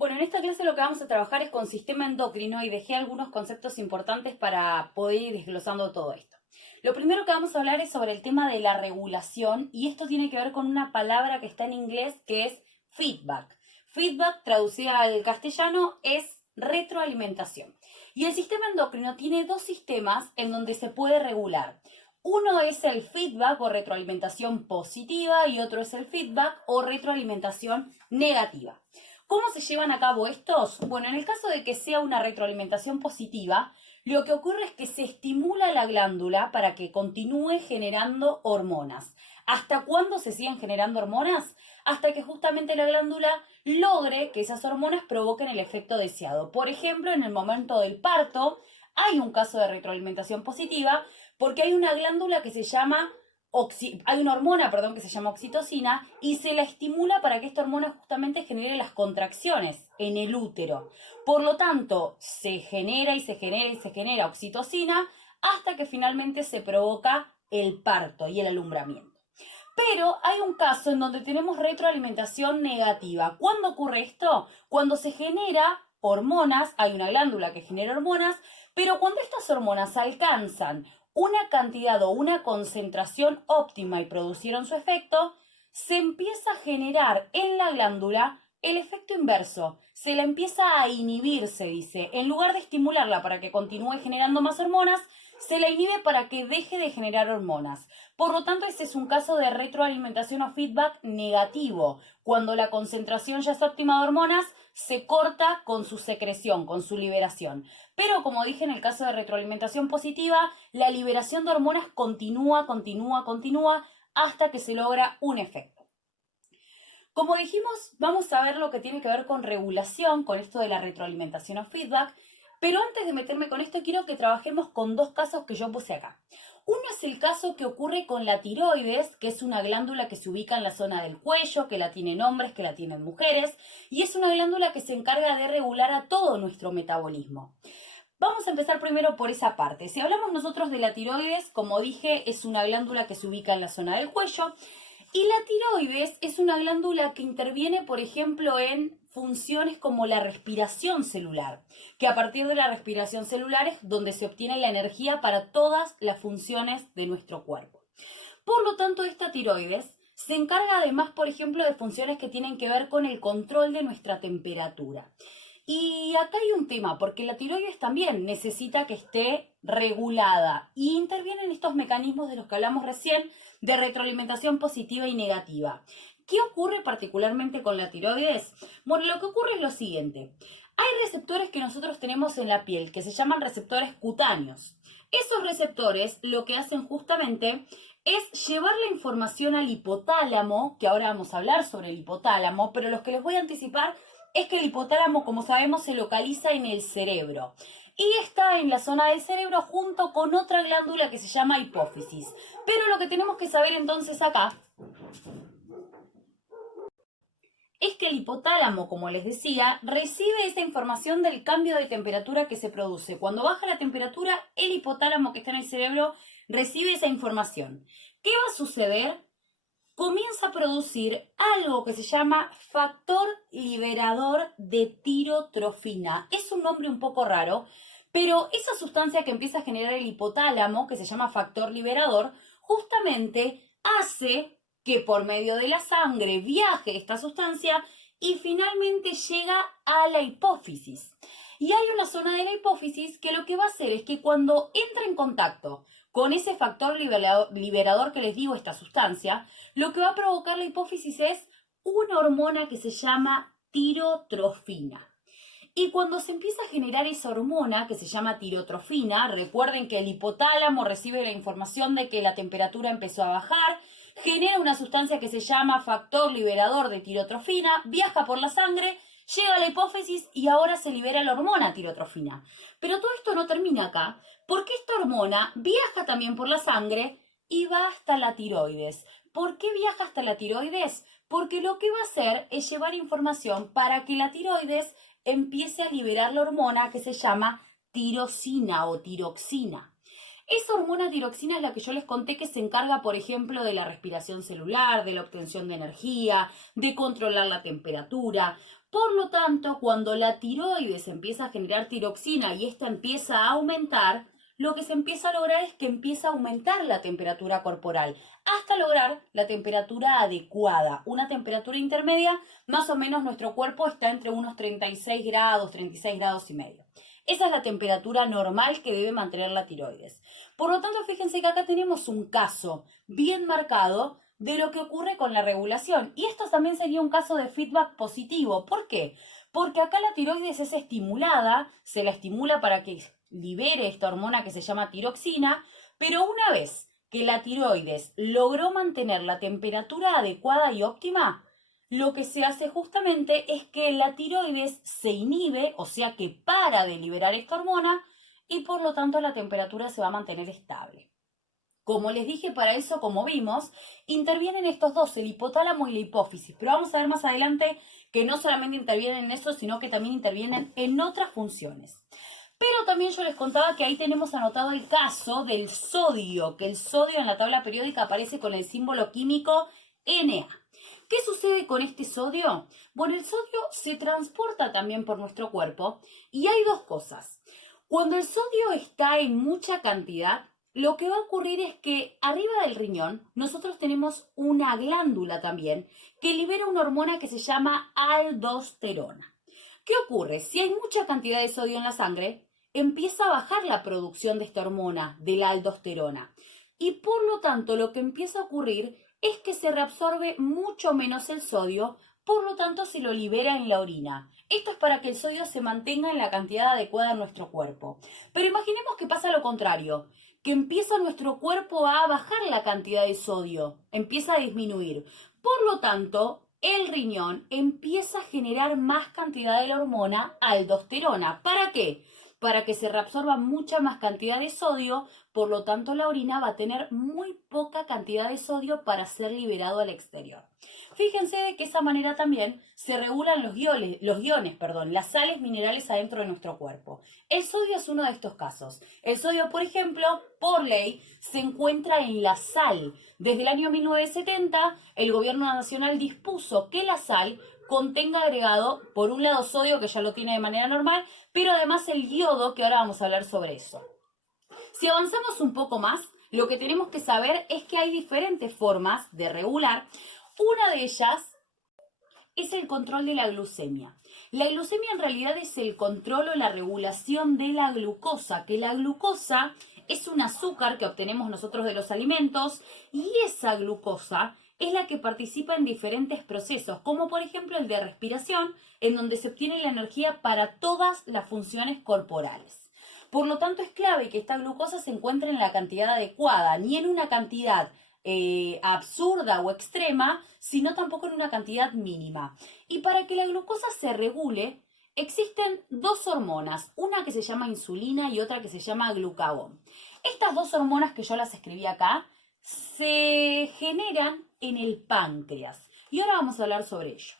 Bueno, en esta clase lo que vamos a trabajar es con sistema endocrino y dejé algunos conceptos importantes para poder ir desglosando todo esto. Lo primero que vamos a hablar es sobre el tema de la regulación y esto tiene que ver con una palabra que está en inglés que es feedback. Feedback, traducida al castellano, es retroalimentación. Y el sistema endocrino tiene dos sistemas en donde se puede regular. Uno es el feedback o retroalimentación positiva y otro es el feedback o retroalimentación negativa. ¿Cómo se llevan a cabo estos? Bueno, en el caso de que sea una retroalimentación positiva, lo que ocurre es que se estimula la glándula para que continúe generando hormonas. ¿Hasta cuándo se siguen generando hormonas? Hasta que justamente la glándula logre que esas hormonas provoquen el efecto deseado. Por ejemplo, en el momento del parto hay un caso de retroalimentación positiva porque hay una glándula que se llama hay una hormona, que se llama oxitocina y se la estimula para que esta hormona justamente genere las contracciones en el útero. Por lo tanto, se genera y se genera y se genera oxitocina hasta que finalmente se provoca el parto y el alumbramiento. Pero hay un caso en donde tenemos retroalimentación negativa. ¿Cuándo ocurre esto? Cuando se genera hormonas, hay una glándula que genera hormonas, pero cuando estas hormonas alcanzan una cantidad o una concentración óptima y producieron su efecto, se empieza a generar en la glándula el efecto inverso. Se la empieza a inhibir, se dice. En lugar de estimularla para que continúe generando más hormonas, se la inhibe para que deje de generar hormonas. Por lo tanto, este es un caso de retroalimentación o feedback negativo. Cuando la concentración ya es óptima de hormonas, se corta con su secreción, con su liberación. Pero como dije en el caso de retroalimentación positiva, la liberación de hormonas continúa hasta que se logra un efecto. Como dijimos, vamos a ver lo que tiene que ver con regulación, con esto de la retroalimentación o feedback, pero antes de meterme con esto quiero que trabajemos con dos casos que yo puse acá. Uno es el caso que ocurre con la tiroides, que es una glándula que se ubica en la zona del cuello, que la tienen hombres, que la tienen mujeres, y es una glándula que se encarga de regular a todo nuestro metabolismo. Vamos a empezar primero por esa parte. Si hablamos nosotros de la tiroides, como dije, es una glándula que se ubica en la zona del cuello. Y la tiroides es una glándula que interviene, por ejemplo, en funciones como la respiración celular, que a partir de la respiración celular es donde se obtiene la energía para todas las funciones de nuestro cuerpo. Por lo tanto, esta tiroides se encarga además, por ejemplo, de funciones que tienen que ver con el control de nuestra temperatura. Y acá hay un tema, porque la tiroides también necesita que esté regulada y intervienen estos mecanismos de los que hablamos recién de retroalimentación positiva y negativa. ¿Qué ocurre particularmente con la tiroides? Bueno, lo que ocurre es lo siguiente. Hay receptores que nosotros tenemos en la piel que se llaman receptores cutáneos. Esos receptores lo que hacen justamente es llevar la información al hipotálamo, que ahora vamos a hablar sobre el hipotálamo, pero los que les voy a anticipar es que el hipotálamo, como sabemos, se localiza en el cerebro y está en la zona del cerebro junto con otra glándula que se llama hipófisis. Pero lo que tenemos que saber entonces acá es que el hipotálamo, como les decía, recibe esa información del cambio de temperatura que se produce. Cuando baja la temperatura, el hipotálamo que está en el cerebro recibe esa información. ¿Qué va a suceder? Comienza a producir algo que se llama factor liberador de tirotrofina. Es un nombre un poco raro, pero esa sustancia que empieza a generar el hipotálamo, que se llama factor liberador, justamente hace que por medio de la sangre viaje esta sustancia y finalmente llega a la hipófisis. Y hay una zona de la hipófisis que lo que va a hacer es que cuando entra en contacto con ese factor liberador que les digo, esta sustancia, lo que va a provocar la hipófisis es una hormona que se llama tirotrofina. Y cuando se empieza a generar esa hormona que se llama tirotrofina, recuerden que el hipotálamo recibe la información de que la temperatura empezó a bajar, genera una sustancia que se llama factor liberador de tirotrofina, viaja por la sangre, llega a la hipófisis y ahora se libera la hormona tirotrofina. Pero todo esto no termina acá, porque esta hormona viaja también por la sangre y va hasta la tiroides. ¿Por qué viaja hasta la tiroides? Porque lo que va a hacer es llevar información para que la tiroides empiece a liberar la hormona que se llama tirosina o tiroxina. Esa hormona tiroxina es la que yo les conté que se encarga, por ejemplo, de la respiración celular, de la obtención de energía, de controlar la temperatura. Por lo tanto, cuando la tiroides empieza a generar tiroxina y esta empieza a aumentar, lo que se empieza a lograr es que empieza a aumentar la temperatura corporal hasta lograr la temperatura adecuada, una temperatura intermedia. Más o menos nuestro cuerpo está entre unos 36 grados, 36 grados y medio. Esa es la temperatura normal que debe mantener la tiroides. Por lo tanto, fíjense que acá tenemos un caso bien marcado de lo que ocurre con la regulación. Y esto también sería un caso de feedback positivo. ¿Por qué? Porque acá la tiroides es estimulada, se la estimula para que libere esta hormona que se llama tiroxina, pero una vez que la tiroides logró mantener la temperatura adecuada y óptima, lo que se hace justamente es que la tiroides se inhibe, o sea que para de liberar esta hormona, y por lo tanto la temperatura se va a mantener estable. Como les dije, para eso, como vimos, intervienen estos dos, el hipotálamo y la hipófisis. Pero vamos a ver más adelante que no solamente intervienen en eso, sino que también intervienen en otras funciones. Pero también yo les contaba que ahí tenemos anotado el caso del sodio, que el sodio en la tabla periódica aparece con el símbolo químico Na. ¿Qué sucede con este sodio? Bueno, el sodio se transporta también por nuestro cuerpo y hay dos cosas. Cuando el sodio está en mucha cantidad, lo que va a ocurrir es que arriba del riñón nosotros tenemos una glándula también que libera una hormona que se llama aldosterona. ¿Qué ocurre? Si hay mucha cantidad de sodio en la sangre, empieza a bajar la producción de esta hormona, de la aldosterona. Y por lo tanto lo que empieza a ocurrir es que se reabsorbe mucho menos el sodio, por lo tanto se lo libera en la orina. Esto es para que el sodio se mantenga en la cantidad adecuada en nuestro cuerpo. Pero imaginemos que pasa lo contrario, que empieza nuestro cuerpo a bajar la cantidad de sodio, empieza a disminuir. Por lo tanto, el riñón empieza a generar más cantidad de la hormona aldosterona. ¿Para qué? Para que se reabsorba mucha más cantidad de sodio, por lo tanto la orina va a tener muy poca cantidad de sodio para ser liberado al exterior. Fíjense de que esa manera también se regulan los iones, las sales minerales adentro de nuestro cuerpo. El sodio es uno de estos casos. El sodio, por ejemplo, por ley, se encuentra en la sal. Desde el año 1970, el gobierno nacional dispuso que la sal contenga agregado, por un lado, sodio, que ya lo tiene de manera normal, pero además el yodo, que ahora vamos a hablar sobre eso. Si avanzamos un poco más, lo que tenemos que saber es que hay diferentes formas de regular. Una de ellas es el control de la glucemia. La glucemia en realidad es el control o la regulación de la glucosa, que la glucosa es un azúcar que obtenemos nosotros de los alimentos y esa glucosa es la que participa en diferentes procesos, como por ejemplo el de respiración, en donde se obtiene la energía para todas las funciones corporales. Por lo tanto, es clave que esta glucosa se encuentre en la cantidad adecuada, ni en una cantidad absurda o extrema, sino tampoco en una cantidad mínima. Y para que la glucosa se regule, existen dos hormonas, una que se llama insulina y otra que se llama glucagón. Estas dos hormonas que yo las escribí acá se generan en el páncreas. Y ahora vamos a hablar sobre ello.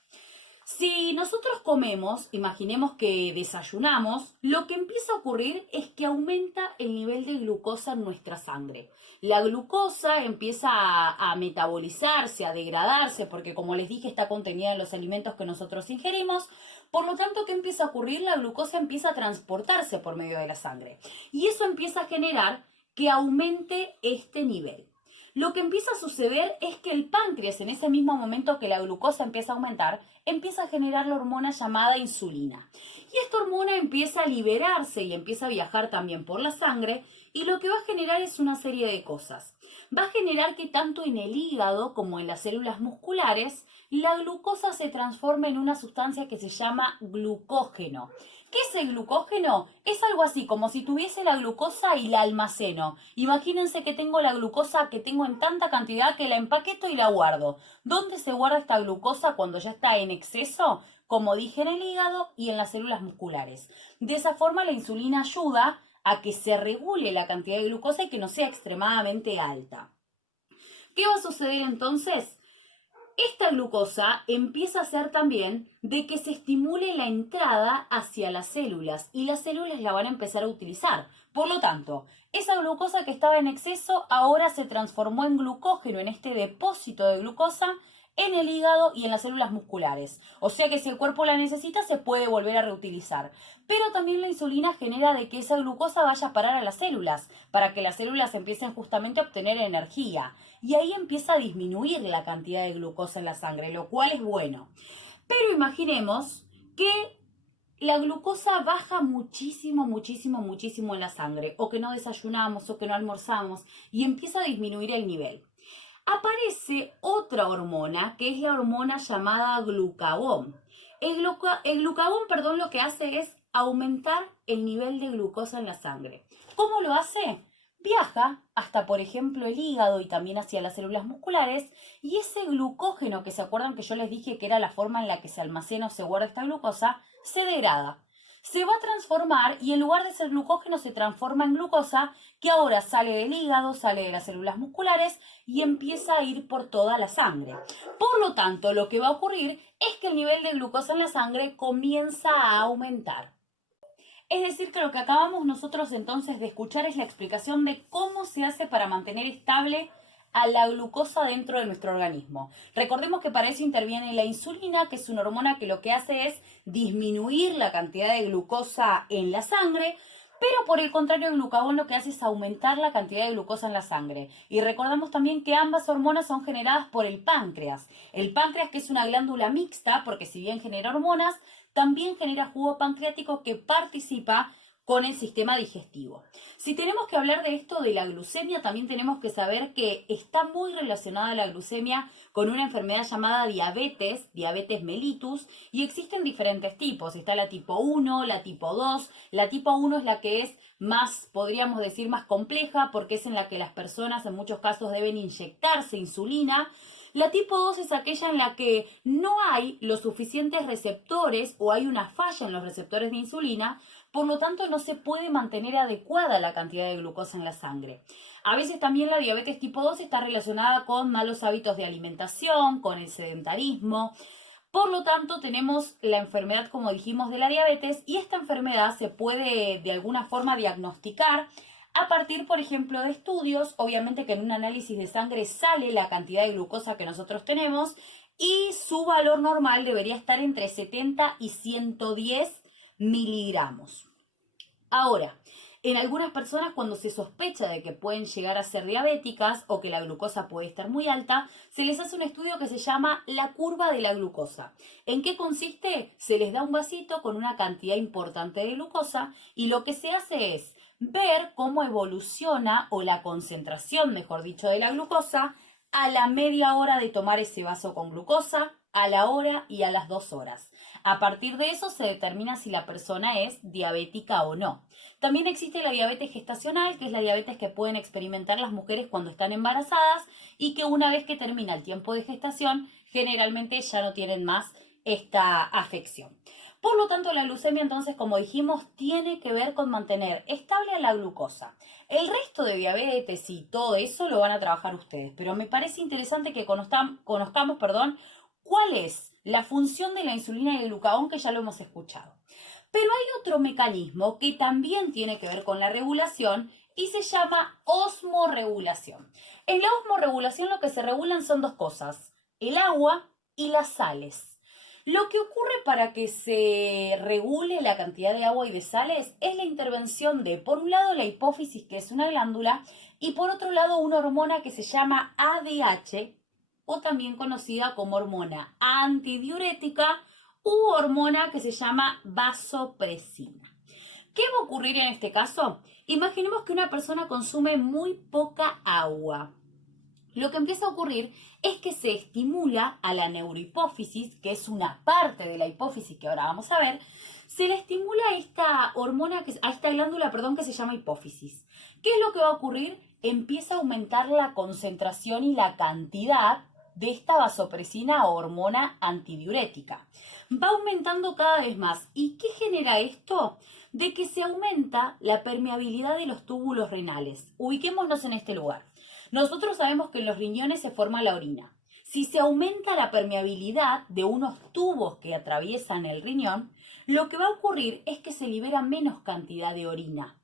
Si nosotros comemos, imaginemos que desayunamos, lo que empieza a ocurrir es que aumenta el nivel de glucosa en nuestra sangre. La glucosa empieza a metabolizarse, a degradarse, porque como les dije está contenida en los alimentos que nosotros ingerimos. Por lo tanto, ¿qué empieza a ocurrir? La glucosa empieza a transportarse por medio de la sangre. Y eso empieza a generar que aumente este nivel. Lo que empieza a suceder es que el páncreas, en ese mismo momento que la glucosa empieza a aumentar, empieza a generar la hormona llamada insulina. Y esta hormona empieza a liberarse y empieza a viajar también por la sangre, y lo que va a generar es una serie de cosas. Va a generar que tanto en el hígado como en las células musculares, la glucosa se transforme en una sustancia que se llama glucógeno. ¿Qué es el glucógeno? Es algo así, como si tuviese la glucosa y la almaceno. Imagínense que tengo la glucosa que tengo en tanta cantidad que la empaqueto y la guardo. ¿Dónde se guarda esta glucosa cuando ya está en exceso? Como dije, en el hígado y en las células musculares. De esa forma la insulina ayuda a que se regule la cantidad de glucosa y que no sea extremadamente alta. ¿Qué va a suceder entonces? Esta glucosa empieza a hacer también de que se estimule la entrada hacia las células y las células la van a empezar a utilizar. Por lo tanto, esa glucosa que estaba en exceso ahora se transformó en glucógeno, en este depósito de glucosa en el hígado y en las células musculares. O sea que si el cuerpo la necesita, se puede volver a reutilizar. Pero también la insulina genera de que esa glucosa vaya a parar a las células, para que las células empiecen justamente a obtener energía. Y ahí empieza a disminuir la cantidad de glucosa en la sangre, lo cual es bueno. Pero imaginemos que la glucosa baja muchísimo, muchísimo, muchísimo en la sangre, o que no desayunamos, o que no almorzamos, y empieza a disminuir el nivel. Aparece otra hormona, que es la hormona llamada glucagón. El glucagón, perdón, lo que hace es aumentar el nivel de glucosa en la sangre. ¿Cómo lo hace? Viaja hasta, por ejemplo, el hígado y también hacia las células musculares, y ese glucógeno, que se acuerdan que yo les dije que era la forma en la que se almacena o se guarda esta glucosa, se degrada. Se va a transformar y en lugar de ser glucógeno se transforma en glucosa, que ahora sale del hígado, sale de las células musculares y empieza a ir por toda la sangre. Por lo tanto, lo que va a ocurrir es que el nivel de glucosa en la sangre comienza a aumentar. Es decir, que lo que acabamos nosotros entonces de escuchar es la explicación de cómo se hace para mantener estable a la glucosa dentro de nuestro organismo. Recordemos que para eso interviene la insulina, que es una hormona que lo que hace es disminuir la cantidad de glucosa en la sangre, pero por el contrario el glucagón lo que hace es aumentar la cantidad de glucosa en la sangre. Y recordamos también que ambas hormonas son generadas por el páncreas. El páncreas, que es una glándula mixta, porque si bien genera hormonas, también genera jugo pancreático que participa con el sistema digestivo. Si tenemos que hablar de esto de la glucemia, también tenemos que saber que está muy relacionada la glucemia con una enfermedad llamada diabetes, diabetes mellitus, y existen diferentes tipos. Está la tipo 1, la tipo 2. La tipo 1 es la que es más, podríamos decir, más compleja, porque es en la que las personas en muchos casos deben inyectarse insulina. La tipo 2 es aquella en la que no hay los suficientes receptores o hay una falla en los receptores de insulina, por lo tanto no se puede mantener adecuada la cantidad de glucosa en la sangre. A veces también la diabetes tipo 2 está relacionada con malos hábitos de alimentación, con el sedentarismo. Por lo tanto, tenemos la enfermedad, como dijimos, de la diabetes, y esta enfermedad se puede de alguna forma diagnosticar a partir, por ejemplo, de estudios. Obviamente que en un análisis de sangre sale la cantidad de glucosa que nosotros tenemos y su valor normal debería estar entre 70 y 110 miligramos. Ahora, en algunas personas, cuando se sospecha de que pueden llegar a ser diabéticas o que la glucosa puede estar muy alta, se les hace un estudio que se llama la curva de la glucosa. ¿En qué consiste? Se les da un vasito con una cantidad importante de glucosa y lo que se hace es ver cómo evoluciona, o la concentración, mejor dicho, de la glucosa a la media hora de tomar ese vaso con glucosa, a la hora y a las 2 horas. A partir de eso se determina si la persona es diabética o no. También existe la diabetes gestacional, que es la diabetes que pueden experimentar las mujeres cuando están embarazadas y que una vez que termina el tiempo de gestación, generalmente ya no tienen más esta afección. Por lo tanto, la glucemia, entonces, como dijimos, tiene que ver con mantener estable la glucosa. El resto de diabetes y todo eso lo van a trabajar ustedes, pero me parece interesante que conozcamos, cuál es la función de la insulina y el glucagón, que ya lo hemos escuchado. Pero hay otro mecanismo que también tiene que ver con la regulación y se llama osmorregulación. En la osmorregulación lo que se regulan son dos cosas: el agua y las sales. Lo que ocurre para que se regule la cantidad de agua y de sales es la intervención de, por un lado, la hipófisis, que es una glándula, y por otro lado, una hormona que se llama ADH, o también conocida como hormona antidiurética u hormona que se llama vasopresina. ¿Qué va a ocurrir en este caso? Imaginemos que una persona consume muy poca agua. Lo que empieza a ocurrir es que se estimula a la neurohipófisis, que es una parte de la hipófisis que ahora vamos a ver. Se le estimula a esta hormona, a esta glándula, que se llama hipófisis. ¿Qué es lo que va a ocurrir? Empieza a aumentar la concentración y la cantidad de esta vasopresina o hormona antidiurética. Va aumentando cada vez más. ¿Y qué genera esto? De que se aumenta la permeabilidad de los túbulos renales. Ubiquémonos en este lugar. Nosotros sabemos que en los riñones se forma la orina. Si se aumenta la permeabilidad de unos tubos que atraviesan el riñón, lo que va a ocurrir es que se libera menos cantidad de orina.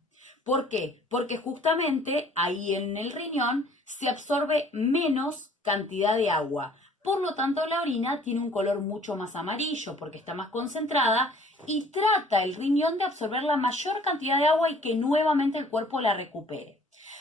¿Por qué? Porque justamente ahí en el riñón se absorbe menos cantidad de agua. Por lo tanto, la orina tiene un color mucho más amarillo porque está más concentrada y trata el riñón de absorber la mayor cantidad de agua y que nuevamente el cuerpo la recupere.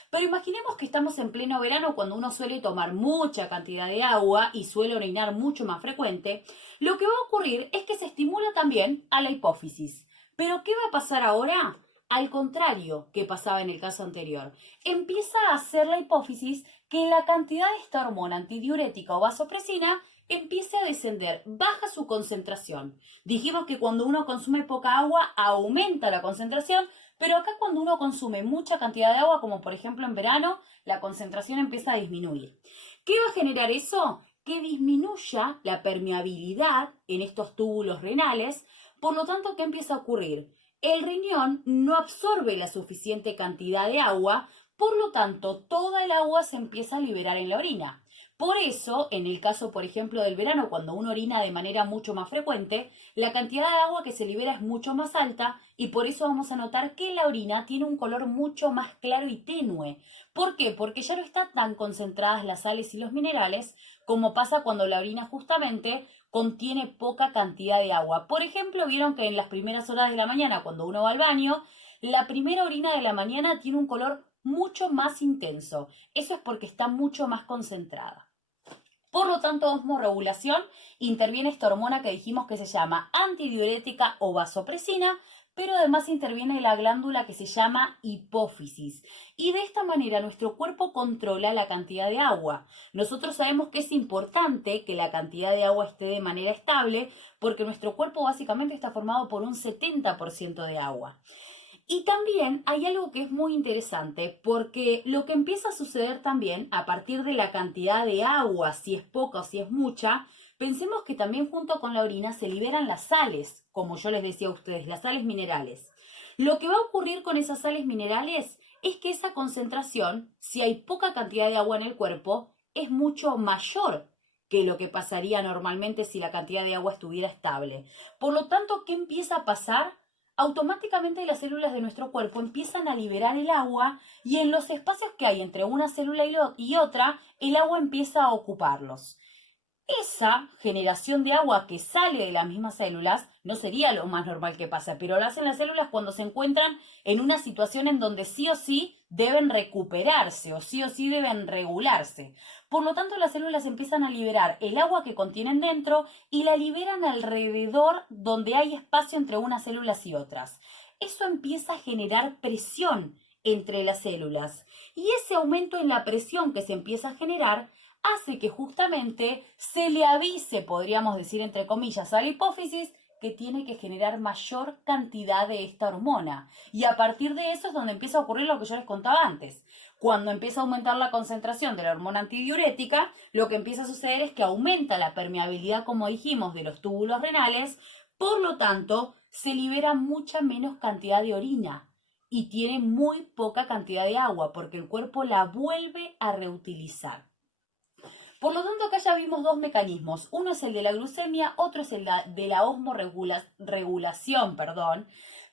Pero imaginemos que estamos en pleno verano cuando uno suele tomar mucha cantidad de agua y suele orinar mucho más frecuente. Lo que va a ocurrir es que se estimula también a la hipófisis. ¿Pero qué va a pasar ahora? Al contrario que pasaba en el caso anterior. Empieza a hacer la hipófisis que la cantidad de esta hormona antidiurética o vasopresina empiece a descender, baja su concentración. Dijimos que cuando uno consume poca agua aumenta la concentración, pero acá cuando uno consume mucha cantidad de agua, como por ejemplo en verano, la concentración empieza a disminuir. ¿Qué va a generar eso? Que disminuya la permeabilidad en estos túbulos renales. Por lo tanto, ¿qué empieza a ocurrir? El riñón no absorbe la suficiente cantidad de agua, por lo tanto, toda el agua se empieza a liberar en la orina. Por eso, en el caso, por ejemplo, del verano, cuando uno orina de manera mucho más frecuente, la cantidad de agua que se libera es mucho más alta y por eso vamos a notar que la orina tiene un color mucho más claro y tenue. ¿Por qué? Porque ya no están tan concentradas las sales y los minerales como pasa cuando la orina justamente contiene poca cantidad de agua. Por ejemplo, vieron que en las primeras horas de la mañana, cuando uno va al baño, la primera orina de la mañana tiene un color mucho más intenso. Eso es porque está mucho más concentrada. Por lo tanto, osmorregulación interviene esta hormona que dijimos que se llama antidiurética o vasopresina, pero además interviene la glándula que se llama hipófisis. Y de esta manera nuestro cuerpo controla la cantidad de agua. Nosotros sabemos que es importante que la cantidad de agua esté de manera estable porque nuestro cuerpo básicamente está formado por un 70% de agua. Y también hay algo que es muy interesante porque lo que empieza a suceder también a partir de la cantidad de agua, si es poca o si es mucha, pensemos que también junto con la orina se liberan las sales, como yo les decía a ustedes, las sales minerales. Lo que va a ocurrir con esas sales minerales es que esa concentración, si hay poca cantidad de agua en el cuerpo, es mucho mayor que lo que pasaría normalmente si la cantidad de agua estuviera estable. Por lo tanto, ¿qué empieza a pasar? Automáticamente las células de nuestro cuerpo empiezan a liberar el agua y en los espacios que hay entre una célula y otra, el agua empieza a ocuparlos. Esa generación de agua que sale de las mismas células no sería lo más normal que pasa, pero lo hacen las células cuando se encuentran en una situación en donde sí o sí deben recuperarse o sí deben regularse. Por lo tanto, las células empiezan a liberar el agua que contienen dentro y la liberan alrededor donde hay espacio entre unas células y otras. Eso empieza a generar presión entre las células y ese aumento en la presión que se empieza a generar hace que justamente se le avise, podríamos decir entre comillas, a la hipófisis que tiene que generar mayor cantidad de esta hormona. Y a partir de eso es donde empieza a ocurrir lo que yo les contaba antes. Cuando empieza a aumentar la concentración de la hormona antidiurética, lo que empieza a suceder es que aumenta la permeabilidad, como dijimos, de los túbulos renales, por lo tanto, se libera mucha menos cantidad de orina y tiene muy poca cantidad de agua porque el cuerpo la vuelve a reutilizar. Por lo tanto, acá ya vimos dos mecanismos. Uno es el de la glucemia, otro es el de la osmorregulación,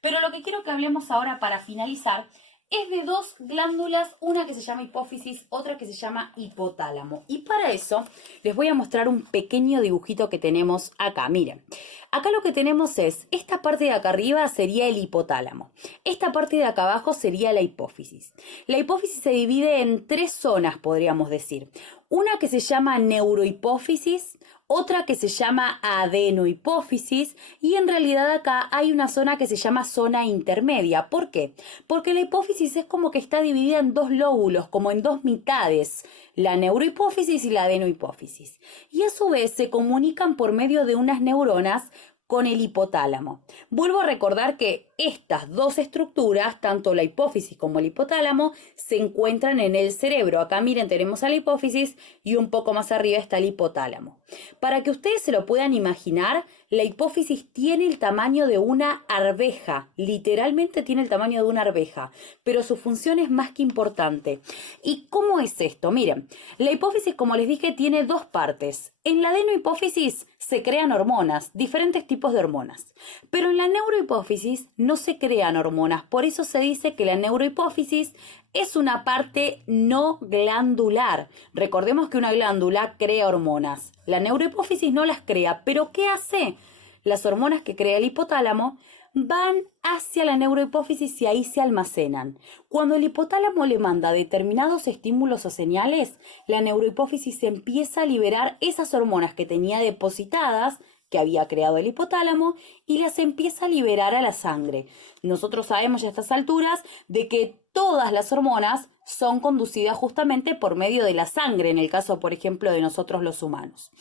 Pero lo que quiero que hablemos ahora para finalizar es de dos glándulas, una que se llama hipófisis, otra que se llama hipotálamo. Y para eso les voy a mostrar un pequeño dibujito que tenemos acá. Miren, acá lo que tenemos es, esta parte de acá arriba sería el hipotálamo. Esta parte de acá abajo sería la hipófisis. La hipófisis se divide en tres zonas, podríamos decir. Una que se llama neurohipófisis, otra que se llama adenohipófisis y en realidad acá hay una zona que se llama zona intermedia. ¿Por qué? Porque la hipófisis es como que está dividida en dos lóbulos, como en dos mitades, la neurohipófisis y la adenohipófisis. Y a su vez se comunican por medio de unas neuronas con el hipotálamo. Vuelvo a recordar que estas dos estructuras, tanto la hipófisis como el hipotálamo, se encuentran en el cerebro. Acá miren, tenemos a la hipófisis y un poco más arriba está el hipotálamo. Para que ustedes se lo puedan imaginar, la hipófisis tiene el tamaño de una arveja, literalmente tiene el tamaño de una arveja, pero su función es más que importante. ¿Y cómo es esto? Miren, la hipófisis, como les dije, tiene dos partes. En la adenohipófisis se crean hormonas, diferentes tipos de hormonas, pero en la neurohipófisis no no se crean hormonas. Por eso se dice que la neurohipófisis es una parte no glandular. Recordemos que una glándula crea hormonas. La neurohipófisis no las crea, pero ¿qué hace? Las hormonas que crea el hipotálamo van hacia la neurohipófisis y ahí se almacenan. Cuando el hipotálamo le manda determinados estímulos o señales, la neurohipófisis empieza a liberar esas hormonas que tenía depositadas, que había creado el hipotálamo, y las empieza a liberar a la sangre. Nosotros sabemos ya a estas alturas de que todas las hormonas son conducidas justamente por medio de la sangre, en el caso, por ejemplo, de nosotros los humanos.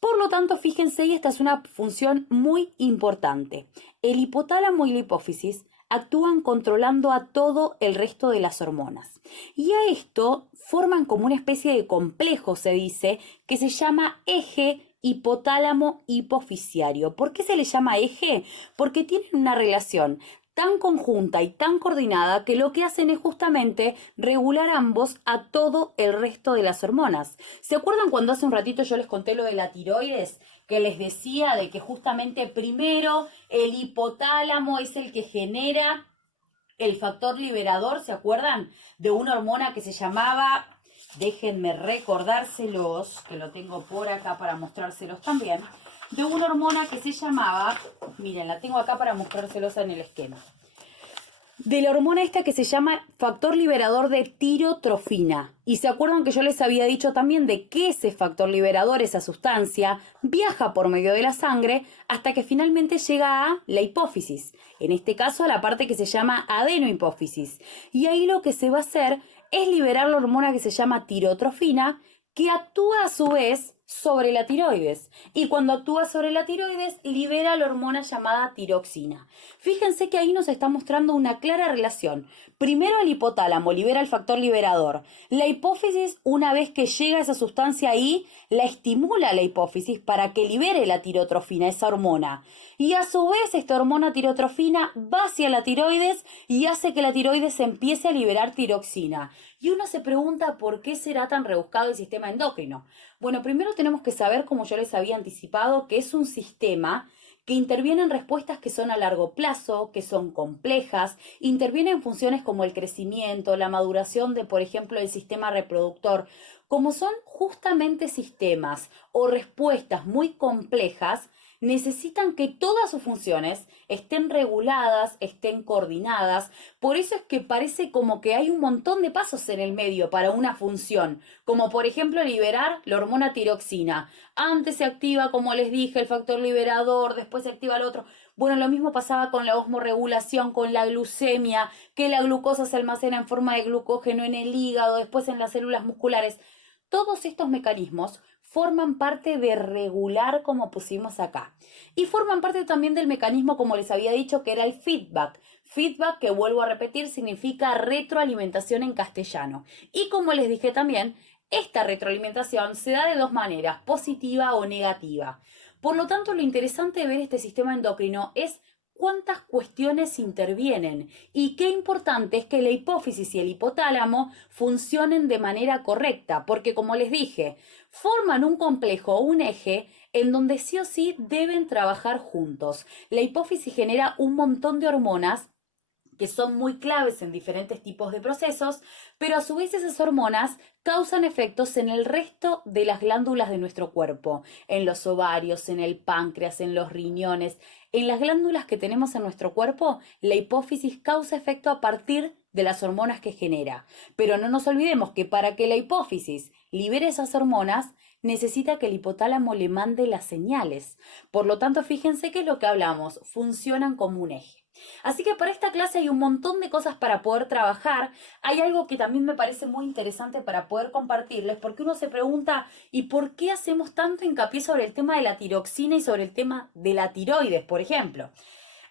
Por lo tanto, fíjense, y esta es una función muy importante. El hipotálamo y la hipófisis actúan controlando a todo el resto de las hormonas. Y a esto forman como una especie de complejo, se dice, que se llama eje hipotálamo hipofisiario. ¿Por qué se le llama eje? Porque tienen una relación tan conjunta y tan coordinada que lo que hacen es justamente regular ambos a todo el resto de las hormonas. ¿Se acuerdan cuando hace un ratito yo les conté lo de la tiroides? Que les decía de que justamente primero el hipotálamo es el que genera el factor liberador, ¿se acuerdan? De una hormona que se llamaba, déjenme recordárselos, que lo tengo por acá para mostrárselos también, de una hormona que se llamaba, miren, la tengo acá para mostrárselos en el esquema, de la hormona esta que se llama factor liberador de tirotrofina. Y se acuerdan que yo les había dicho también de que ese factor liberador, esa sustancia, viaja por medio de la sangre hasta que finalmente llega a la hipófisis. En este caso a la parte que se llama adenohipófisis. Y ahí lo que se va a hacer es liberar la hormona que se llama tirotrofina, que actúa a su vez sobre la tiroides. Y cuando actúa sobre la tiroides, libera la hormona llamada tiroxina. Fíjense que ahí nos está mostrando una clara relación. Primero el hipotálamo libera el factor liberador. La hipófisis, una vez que llega esa sustancia ahí, la estimula la hipófisis para que libere la tirotrofina, esa hormona. Y a su vez esta hormona tirotrofina va hacia la tiroides y hace que la tiroides empiece a liberar tiroxina. Y uno se pregunta por qué será tan rebuscado el sistema endocrino. Bueno, primero tenemos que saber, como yo les había anticipado, que es un sistema que interviene en respuestas que son a largo plazo, que son complejas, interviene en funciones como el crecimiento, la maduración de, por ejemplo, el sistema reproductor. Como son justamente sistemas o respuestas muy complejas, necesitan que todas sus funciones estén reguladas, estén coordinadas. Por eso es que parece como que hay un montón de pasos en el medio para una función, como por ejemplo liberar la hormona tiroxina. Antes se activa, como les dije, el factor liberador, después se activa el otro. Bueno, lo mismo pasaba con la osmorregulación, con la glucemia, que la glucosa se almacena en forma de glucógeno en el hígado, después en las células musculares. Todos estos mecanismos forman parte de regular, como pusimos acá. Y forman parte también del mecanismo, como les había dicho, que era el feedback. Feedback, que vuelvo a repetir, significa retroalimentación en castellano. Y como les dije también, esta retroalimentación se da de dos maneras, positiva o negativa. Por lo tanto, lo interesante de ver este sistema endocrino es cuántas cuestiones intervienen y qué importante es que la hipófisis y el hipotálamo funcionen de manera correcta, porque como les dije, forman un complejo o un eje en donde sí o sí deben trabajar juntos. La hipófisis genera un montón de hormonas que son muy claves en diferentes tipos de procesos, pero a su vez esas hormonas causan efectos en el resto de las glándulas de nuestro cuerpo, en los ovarios, en el páncreas, en los riñones. En las glándulas que tenemos en nuestro cuerpo, la hipófisis causa efecto a partir de las hormonas que genera. Pero no nos olvidemos que para que la hipófisis libere esas hormonas, necesita que el hipotálamo le mande las señales. Por lo tanto, fíjense que es lo que hablamos, funcionan como un eje. Así que para esta clase hay un montón de cosas para poder trabajar. Hay algo que también me parece muy interesante para poder compartirles, porque uno se pregunta, ¿y por qué hacemos tanto hincapié sobre el tema de la tiroxina y sobre el tema de la tiroides, por ejemplo?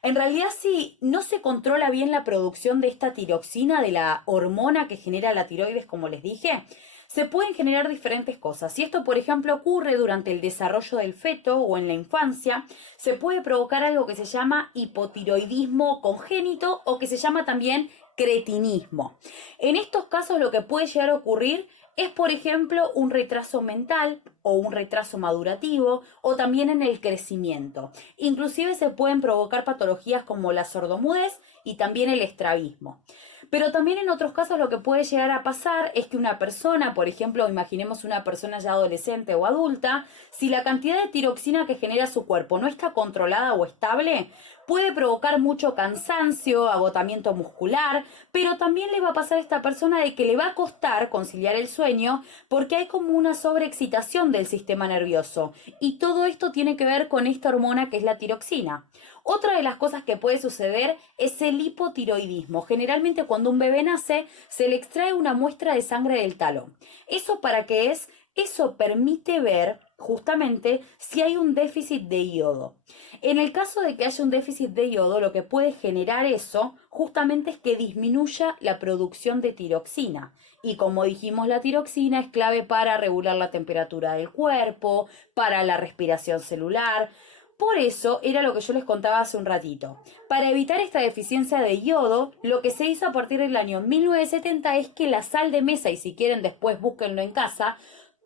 En realidad, si no se controla bien la producción de esta tiroxina, de la hormona que genera la tiroides, como les dije, se pueden generar diferentes cosas. Si esto, por ejemplo, ocurre durante el desarrollo del feto o en la infancia, se puede provocar algo que se llama hipotiroidismo congénito o que se llama también cretinismo. En estos casos lo que puede llegar a ocurrir es, por ejemplo, un retraso mental o un retraso madurativo o también en el crecimiento. Inclusive se pueden provocar patologías como la sordomudez y también el estrabismo. Pero también en otros casos lo que puede llegar a pasar es que una persona, por ejemplo, imaginemos una persona ya adolescente o adulta, si la cantidad de tiroxina que genera su cuerpo no está controlada o estable, puede provocar mucho cansancio, agotamiento muscular, pero también le va a pasar a esta persona de que le va a costar conciliar el sueño porque hay como una sobreexcitación del sistema nervioso y todo esto tiene que ver con esta hormona que es la tiroxina. Otra de las cosas que puede suceder es el hipotiroidismo. Generalmente cuando un bebé nace se le extrae una muestra de sangre del talón. ¿Eso para qué es? Eso permite ver justamente si hay un déficit de yodo. En el caso de que haya un déficit de yodo, lo que puede generar eso justamente es que disminuya la producción de tiroxina. Y como dijimos, la tiroxina es clave para regular la temperatura del cuerpo, para la respiración celular. Por eso era lo que yo les contaba hace un ratito. Para evitar esta deficiencia de yodo, lo que se hizo a partir del año 1970 es que la sal de mesa, y si quieren después búsquenlo en casa,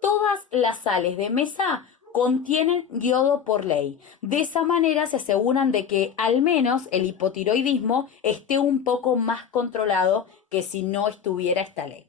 todas las sales de mesa contienen yodo por ley. De esa manera se aseguran de que al menos el hipotiroidismo esté un poco más controlado que si no estuviera esta ley.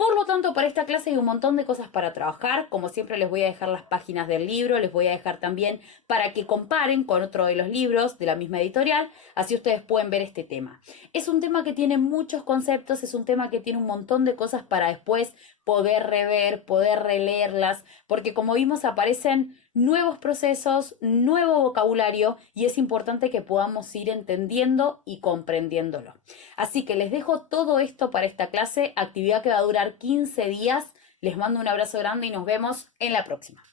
Por lo tanto, para esta clase hay un montón de cosas para trabajar. Como siempre, les voy a dejar las páginas del libro, les voy a dejar también para que comparen con otro de los libros de la misma editorial, así ustedes pueden ver este tema. Es un tema que tiene muchos conceptos, es un tema que tiene un montón de cosas para después poder rever, poder releerlas, porque como vimos aparecen nuevos procesos, nuevo vocabulario y es importante que podamos ir entendiendo y comprendiéndolo. Así que les dejo todo esto para esta clase, actividad que va a durar 15 días. Les mando un abrazo grande y nos vemos en la próxima.